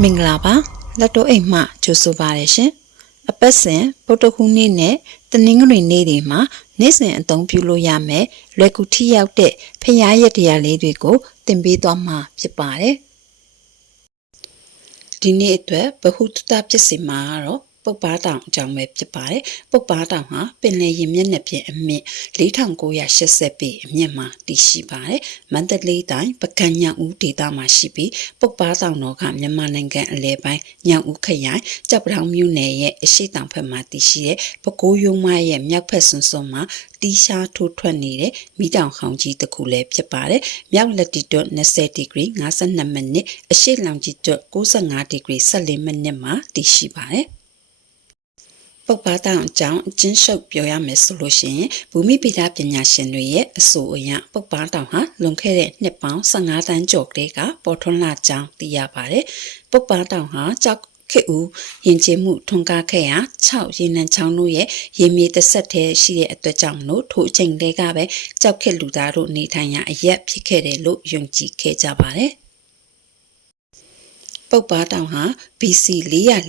မင်္ဂလာပါလက်တော့အိမ်မှကြိုဆိုပါရရှင်အပတ်စဉ်ဗုဒ္ဓဟူးနေ့နဲ့တနင်္ဂနွေနေ့တွေမှာနေ့စဉ်အသုံးပြုလို့ရမယ်လွယ်ကူထိရောက်တဲ့ဖျားရက်တရားလေးတွေကိုသင်ပေးသွားမှာဖြစ်ပါတယ်ဒီနေ့အတွက်ဗဟုသုတဖြစ်စီမှာကတော့ပုပ္ပါတောင်အကြောင်းပဲဖြစ်ပါတယ်ပုပ္ပါတောင်ဟာပင်လယ်ရင်မျက်နှာပြင်အမြင့်4980ပေအမြင့်မှာတည်ရှိပါတယ်မန္တလေးတိုင်းပကံညောင်ဦးဒေသမှာရှိပြီးပုပ္ပါတောင်တော်ကမြန်မာနိုင်ငံအလဲပိုင်းညောင်ဦးခရိုင်ကြောက်ပတောင်မြို့နယ်ရဲ့အရှိတောင်ဘက်မှာတည်ရှိတဲ့ပဲခူးရုံးမရဲ့မြောက်ဘက်စွန်းမှာတီးရှားထိုးထွက်နေတဲ့မိတောင်ဟောင်ကြီးတစ်ခုလည်းဖြစ်ပါတယ်မြောက်လက်တီတွတ်20ဒီဂရီ52မိနစ်အရှိလောင်ကြီးတွတ်95ဒီဂရီ14မိနစ်မှာတည်ရှိပါတယ်ပုပ္ပါတောင်အကြောင်းအကျဉ်းချုပ်ပြောရမယ်ဆိုလို့ရှိရင်ဘူမိဗေဒပညာရှင်တွေရဲ့အဆိုအရပုပ္ပါတောင်ဟာလွန်ခဲ့တဲ့နှစ်ပေါင်း15တန်းကျော်ကလေးကပေါ်ထွန်းလာကြောင်းသိရပါတယ်ပုပ္ပါတောင်ဟာကြောက်ခေဦးယဉ်ကျေးမှုထွန်းကားခဲ့ရာ6ရေနံချောင်းတို့ရဲ့ရေမြေတစ်ဆက်တည်းရှိတဲ့အတွက်ကြောင့်လို့ထိုအချိန်တွေကပဲကြောက်ခေလူသားတို့နေထိုင်ရာအရက်ဖြစ်ခဲ့တယ်လို့ယုံကြည်ခဲ့ကြပါတယ်ပုပ္ပါတောင်ဟာ BC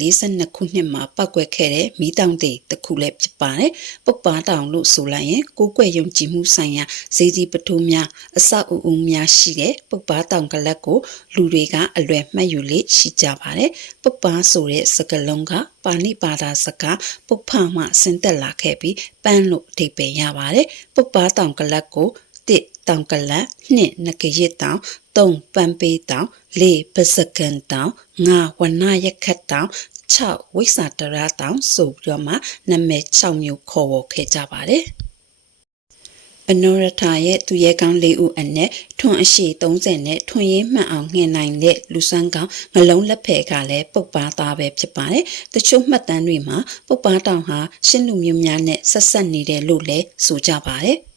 442ခုနှစ်မှာပောက်ကွဲခဲ့တဲ့မီးတောင်တွေတစ်ခုလည်းဖြစ်ပါတယ်။ပုပ္ပါတောင်လို့ဆိုလိုက်ရင်ကိုးကွယ်ယုံကြည်မှုဆိုင်ရာဇေဒီပထုများအစအဦးများရှိတဲ့ပုပ္ပါတောင်ကလပ်ကိုလူတွေကအလွယ်မှတ်ယူလေးရှိကြပါတယ်။ပုပ္ပါဆိုတဲ့စကားလုံးကပါဠိဘာသာစကားပုပ္ပမှဆင်းသက်လာခဲ့ပြီးပန်းလို့အဓိပ္ပာယ်ရပါတယ်။ပုပ္ပါတောင်ကလပ်ကို1တောင်ကလပ်2နဂရစ်တောင်3ပန်းပေးတောင်4ပစကန်တောင်5ဝနရခတ်တောင်6ဝိဆာတရာတောင်ဆိုပြီးတော့မှနာမည်6မျိုးခေါ်ဝေါ်ခဲ့ကြပါတယ်အနောရထာရဲ့သူရဲကောင်း၄ဦးအနက်ထွန်းအရှိ30နဲ့ထွန်းရေးမှန်အောင်ငှင်နိုင်တဲ့လူစွမ်းကောင်းငလုံးလက်ဖဲကလည်းပုပ္ပါသားပဲဖြစ်ပါတယ်။တချို့မှတ်တမ်းတွေမှာပုပ္ပါတောင်ဟာရှင်းလူမျိုးများနဲ့ဆက်ဆက်နေတယ်လို့လည်းဆိုကြပါတယ်။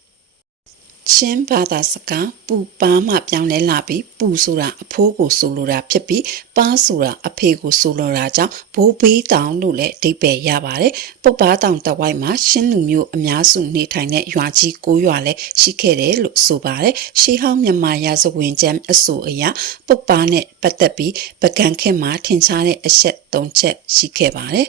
ချင်းဘာသာစကားပူပါမှပြောင်းလဲလာပြီးပူဆိုတာအဖိုးကိုဆိုလိုတာဖြစ်ပြီးပါဆိုတာအဖေကိုဆိုလိုတာကြောင့်ဘိုးဘေးတောင်လို့လည်းအဓိပ္ပာယ်ရပါတယ်ပုပ္ပါတောင်တဝိုက်မှာရှင်းလူမျိုးအများစုနေထိုင်တဲ့ရွာကြီး9ရွာလည်းရှိခဲ့တယ်လို့ဆိုပါတယ်ရှေးဟောင်းမြန်မာရာဇဝင်ကျမ်းအဆိုအရပုပ္ပါနဲ့ပတ်သက်ပြီးပကံခေတ်မှာထင်ရှားတဲ့အချက်3ချက်ရှိခဲ့ပါတယ်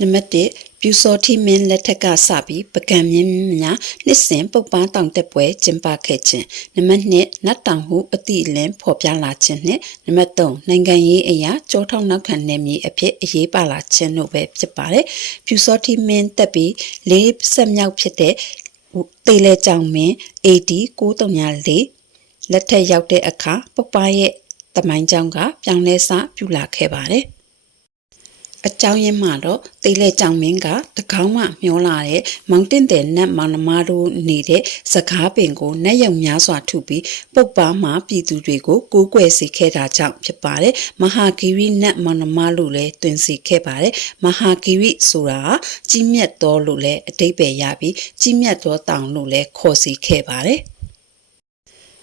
နံပါတ်1ပြူစောတိမင်းလက်ထက်ကစပြီးပကံမြင်းများနှစ်စဉ်ပုပ္ပါတောင်တက်ပွဲကျင်းပခဲ့ခြင်းနံပါတ်2နတ်တောင်ဟုအတိအလင်းဖော်ပြလာခြင်းနဲ့နံပါတ်3နိုင်ငံရေးအရာကြောထောက်နောက်ခံနယ်မြေအဖြစ်အရေးပါလာခြင်းတို့ပဲဖြစ်ပါတယ်ပြူစောတိမင်းတက်ပြီး4ဆက်မြောက်ဖြစ်တဲ့တေလဲကြောင်မင်း AD 934လက်ထက်ရောက်တဲ့အခါပုပ္ပါရဲ့တမိုင်းကြောင်ကပြောင်းလဲစပြုလာခဲ့ပါတယ်အကြောင်းရင်းမှာတော့တေးလဲကြောင်မင်းကတကောင်းမှမျောလာတဲ့မောင်တင်တဲ့နတ်မောင်နှမတို့နေတဲ့စကားပင်ကိုနတ်ရုံများစွာထုပြီးပုပ္ပါမှာပြည်သူတွေကိုကိုးကွယ်စေခဲ့တာကြောင့်ဖြစ်ပါတယ်မဟာဂီရိနတ်မောင်နှမလို့လည်းတွင်စေခဲ့ပါတယ်မဟာဂီရိဆိုတာကြီးမြတ်တော်လို့လည်းအဓိပ္ပာယ်ရပြီးကြီးမြတ်တော်တောင်လို့လည်းခေါ်စေခဲ့ပါတယ်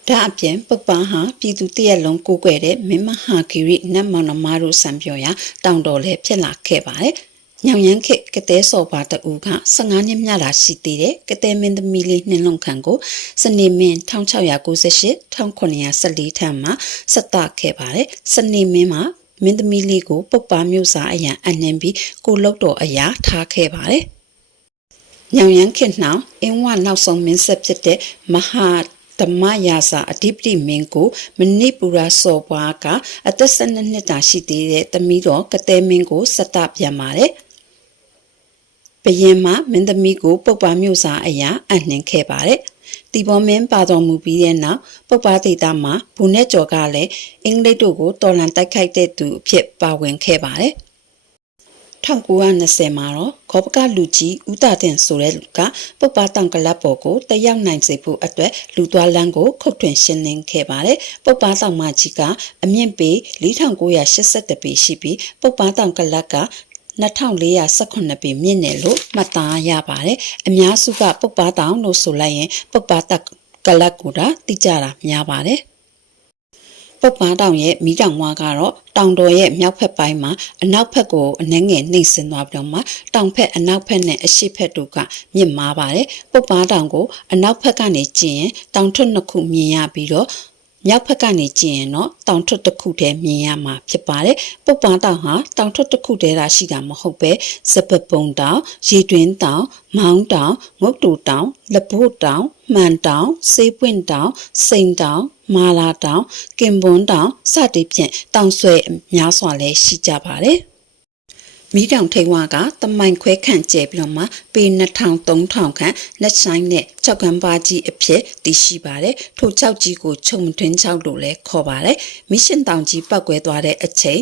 ဒါအပြင်ပုပ္ပါဟာပြည်သူတရက်လုံးကိုးကွယ်တဲ့မင်းမဟာဂီရိနတ်မောင်နှမတို့စံပြောရာတောင်တော်လည်းဖြစ်လာခဲ့ပါတယ်။ညောင်ရမ်းခေကတဲစော်ပါတူက15နှစ်မြတာရှိသေးတဲ့ကတဲမင်းသမီးလေးနှင်းလုံးခန့်ကိုစနေမင်း1698 1914ထံမှာဆက်တခဲ့ပါတယ်။စနေမင်းမှာမင်းသမီးလေးကိုပုပ္ပါမျိုးစားအရန်အနှင်းပြီးကိုလုတ်တော်အရာထားခဲ့ပါတယ်။ညောင်ရမ်းခေနှောင်အင်းဝနောက်ဆုံးမင်းဆက်ဖြစ်တဲ့မဟာဓမ္မယာစာအဓိပတိမင်းကိုမဏိပူရစော်ပွားကအသက်12နှစ်တာရှိသေးတဲ့သမီးတော်ကတဲမင်းကိုစတပြန်ပါတယ်။ဘယင်မှာမင်းသမီးကိုပုပ္ပါမျိုးစားအရာအနှင်ခဲ့ပါတယ်။တီဘောမင်းပါတော်မူပြီးတဲ့နောက်ပုပ္ပါဒေတာမှာဘူနဲ့ကျော်ကလည်းအင်္ဂလိပ်တို့ကိုတော်လှန်တိုက်ခိုက်တဲ့သူအဖြစ်ပါဝင်ခဲ့ပါတယ်။1920မှာတော့ခောပကလူကြီးဦးတာတင်ဆိုတဲ့လူကပုပ္ပါတောင်ကလပ်ပေါ်ကိုတက်ရောက်နိုင်စေဖို့အတွက်လူသွားလမ်းကိုခုတ်ထွင်ရှင်းလင်းခဲ့ပါတယ်ပုပ္ပါတောင်မကြီးကအမြင့်ပေ4982ပေရှိပြီးပုပ္ပါတောင်ကလပ်က2418ပေမြင့်တယ်လို့မှတ်သားရပါတယ်အများစုကပုပ္ပါတောင်လို့ဆိုလိုက်ရင်ပုပ္ပါတောင်ကလပ်ကိုသိကြတာများပါတယ်ပုပ္ပါတောင်ရဲ့မီးတောင်ဝါကတော့တောင်တော်ရဲ့မြောက်ဖက်ပိုင်းမှာအနောက်ဖက်ကိုအနှဲငယ်နှိမ့်ဆင်းသွားပြီးတော့မှတောင်ဖက်အနောက်ဖက်နဲ့အရှေ့ဖက်တို့ကမြင့်မားပါတယ်ပုပ္ပါတောင်ကိုအနောက်ဖက်ကနေကြည့်ရင်တောင်ထွတ်နှစ်ခုမြင်ရပြီးတော့ မြောက်ဘက်ကနေကြည့်ရင်တော့တောင်ထွတ်တစ်ခုတည်းမြင်ရမှာဖြစ်ပါတယ်ပုပ္ပားတောင်ဟာတောင်ထွတ်တစ်ခုတည်းသာရှိတာမဟုတ်ပဲစပပုံတောင်ရေတွင်းတောင်မောင်းတောင်ငုတ်တူတောင်လက်ဘို့တောင်မှန်တောင်စေးပွင့်တောင်စိန်တောင်မာလာတောင်ကင်ပွန်းတောင်စသည်ဖြင့်တောင်ဆွဲများစွာလည်းရှိကြပါတယ်မီးတောင်ထိန်ဝါကတမိုင်ခွဲခန့်ကျဲပြီးတော့မှပေ2000 3000ခန့်လက်ဆိုင်နဲ့ကြောက်ကမ်းပါကြီးအဖြစ်တည်ရှိပါတယ်ထိုကြောက်ကြီးကိုခြုံထွင်းကြောက်လို့လည်းခေါ်ပါတယ်မီးရှင်တောင်ကြီးပောက်ကွဲသွားတဲ့အချိန်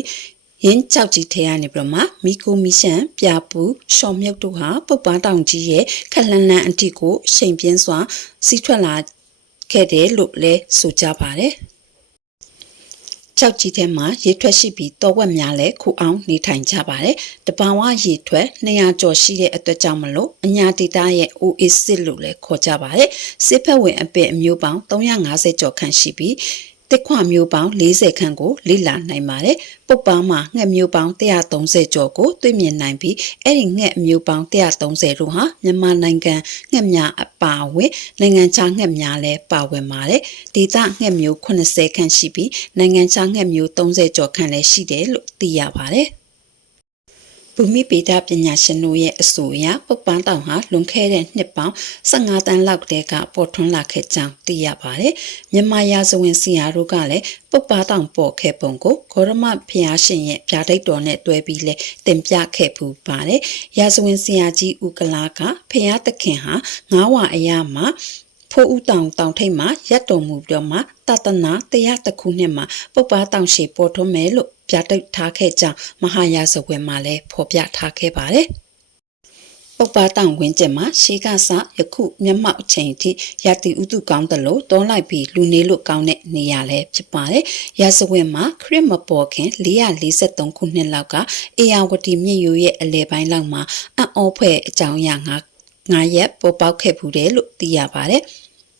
ရင်းကြောက်ကြီးထဲကနေပြီးတော့မှမီကိုမီရှန်ပြပူရှော်မြုပ်တို့ဟာပုပ္ပားတောင်ကြီးရဲ့ခက်လန်းလန်းအထိကိုရှိန်ပြင်းစွာစီးထွက်လာခဲ့တယ်လို့လည်းဆိုကြပါတယ်ကြောက်ကြီးထဲမှာရေထွက်ရှိပြီးတောဝက်များလည်းခုအောင်နေထိုင်ကြပါတယ်။တဘာဝရေထွက်200ကျော်ရှိတဲ့အတွက်ကြောင့်မလို့အညာဒေတာရဲ့ oasis လို့လည်းခေါ်ကြပါတယ်။စစ်ဖက်ဝင်အပင်အမျိုးပေါင်း350ကျော်ခန့်ရှိပြီးတစ်ခွမျိုးပေါင်း40ခန့်ကိုလေ့လာနိုင်ပါတယ်။ပုပ္ပားမှာငှက်မျိုးပေါင်း130ကျော်ကိုတွေ့မြင်နိုင်ပြီးအဲ့ဒီငှက်အမျိုးပေါင်း130တို့ဟာမြန်မာနိုင်ငံငှက်များအပါအဝင်နိုင်ငံခြားငှက်များလည်းပါဝင်ပါတယ်။ဒေသငှက်မျိုး80ခန့်ရှိပြီးနိုင်ငံခြားငှက်မျိုး30ကျော်ခန့်လည်းရှိတယ်လို့သိရပါတယ်။ဘူမိဗေဒပညာရှင်တို့ရဲ့အဆိုအရပုပ္ပားတောင်ဟာလွန်ခဲ့တဲ့နှစ်ပေါင်း15တန်းလောက်တည်းကပေါ်ထွန်းလာခဲ့ကြောင်းသိရပါတယ်။မြန်မာရာဇဝင်ဆရာတို့ကလည်းပုပ္ပားတောင်ပေါ်ခဲ့ပုံကိုဂေါရမဖျားရှင်ရဲ့ဗျာဒိတ်တော်နဲ့တွဲပြီးလဲတင်ပြခဲ့ပူပါတယ်။ရာဇဝင်ဆရာကြီးဦးကလာကဖျားသခင်ဟာ9ဝအရာမှာဖိုးဦးတောင်ထိပ်မှာရပ်တော်မူပြီးတော့မှတသနာ100ခုနှစ်မှာပုပ္ပားတောင်ရှိပေါ်ထွန်းမယ်လို့ပြတိတ်ထားခဲ့ကြောင်းမဟာယာဇဝင်မှာလည်းဖော်ပြထားခဲ့ပါတယ်။ပုပ္ပားတောင်ဝင်းကျင်မှာရှေးကစယခုမျက်မှောက်အချိန်ထိရာတီဥတုကောင်းတယ်လို့တောလိုက်ပြီးလူနေလို့ကောင်းတဲ့နေရာလည်းဖြစ်ပါတယ်။ရာဇဝင်မှာခရစ်မပေါ်ခင်443ခုနှစ်လောက်ကအေယာဝတီမြစ်ရိုးရဲ့အလယ်ပိုင်းလောက်မှာအံ့ဩဖွယ်အကြောင်းအရာ9ရက်ပေါ်ပေါက်ခဲ့ဘူးတယ်လို့သိရပါတယ်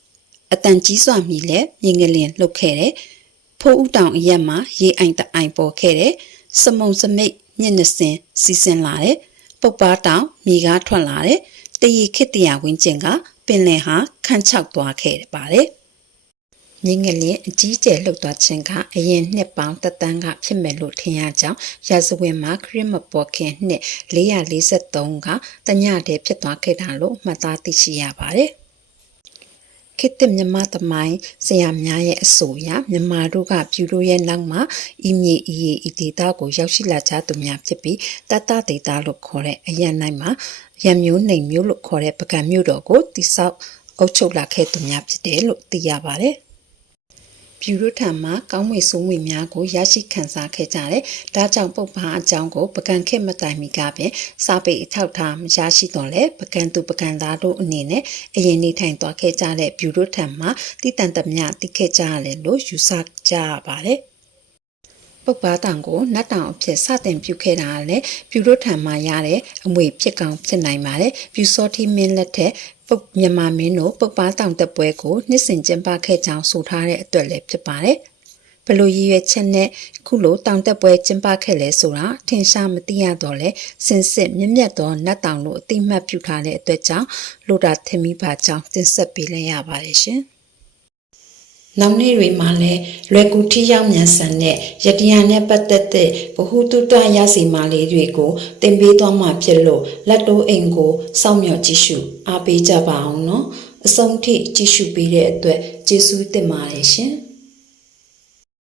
။အတန်ကြီးစွာမြည်လဲမြင်ငလင်လှုပ်ခဲ့တယ်။ဖိုးဦးတောင်အရက်မှာရေအိုင်တအိုင်ပေါ်ခဲ့တယ်။စမုံစမိတ်ညစ်နစင်စီးဆင်းလာတယ်။ပုပ္ပားတောင်မြေကားထွက်လာတယ်။တရီခစ်တရာဝင်းကျင်ကပင်လယ်ဟာခန့်ချောက်သွားခဲ့ပါတယ်။မြင်းငလင်အကြီးကျယ်လှုပ်သွားခြင်းကအရင်နှစ်ပေါင်းတန်းကဖြစ်မယ်လို့ထင်ရကြောင်းရာဇဝင်မှာခရစ်မပေါ်ခင်နှစ်443ကတညတည်းဖြစ်သွားခဲ့တာလို့မှတ်သားသိရှိရပါတယ်။ခေတ်မြန်မာသမိုင်းဆရာများရဲ့အဆိုအရမြန်မာတို့ကပြူတို့ရဲ့နောက်မှာဤမြေဤရေဤဒေတာကိုရောက်ရှိလာကြသူများဖြစ်ပြီးတတဒေတာလို့ခေါ်တဲ့အရန်နိုင်မှာရံမျိုးနှိမ်မျိုးလို့ခေါ်တဲ့ပကံမျိုးတော်ကိုတိဆောက်အုပ်ချုပ်လာခဲ့သူများဖြစ်တယ်လို့သိရပါတယ်ပြူတို့ထံမှာကောင်းမွေဆိုးမွေများကိုရရှိခံစားခဲ့ကြတယ်။ဒါကြောင့်ပုပ္ပားအကြောင်းကိုပကံခေတ်မတိုင်မီကပင်စာပေအထောက်ထားမရရှိတော့လဲပကံသူပကံသားတို့အနေနဲ့အရင်နေထိုင်သွားခဲ့ကြတဲ့ပြူတို့ထံမှာတိတန်တမြတိခဲ့ကြရတယ်လို့ယူဆကြရပါတယ်။ပုပ္ပားတောင်ကိုနတ်တောင်အဖြစ်စတင်ပြုခဲ့တာလည်းပြူတို့ထံမှာရတဲ့အမွေဖြစ်ကောင်းဖြစ်နိုင်ပါတယ်။ပြူစောတိမင်းလက်ထက်မြန်မာမင်းတို့ပုပ္ပားတောင်တက်ပွဲကိုနှစ်စဉ်ကျင်းပခဲ့ကြောင်းဆိုထားတဲ့အတွက်လည်းဖြစ်ပါတယ်။ဘလို့ရည်ရွယ်ချက်နဲ့ခုလိုတောင်တက်ပွဲကျင်းပခဲ့လဲဆိုတာထင်ရှားမသိရတော့လဲစင်စစ်မြင့်မြတ်သောနတ်တောင်လို့အတိမတ်ပြုထားတဲ့အတွက်ကြောင့်လိုတာထင်မိပါကြောင်းတင်ဆက်ပေးလိုက်ရပါတယ်ရှင်။နောက်နေ့တွေမှာလည်းလွယ်ကူထိရောက်မြန်ဆန်တဲ့ယတရားနဲ့ပတ်သက်တဲ့ဗဟုသုတရစီမာလေးတွေကိုသင်ပေးသွားမှာဖြစ်လို့လက်တိုးအိမ်ကိုစောင့်မျှော်ကြည့်ရှုအားပေးကြပါအောင်နော်အဆုံးထိကြည့်ရှုပေးတဲ့အတွက်ကျေးဇူးတင်ပါတယ်ရှင်။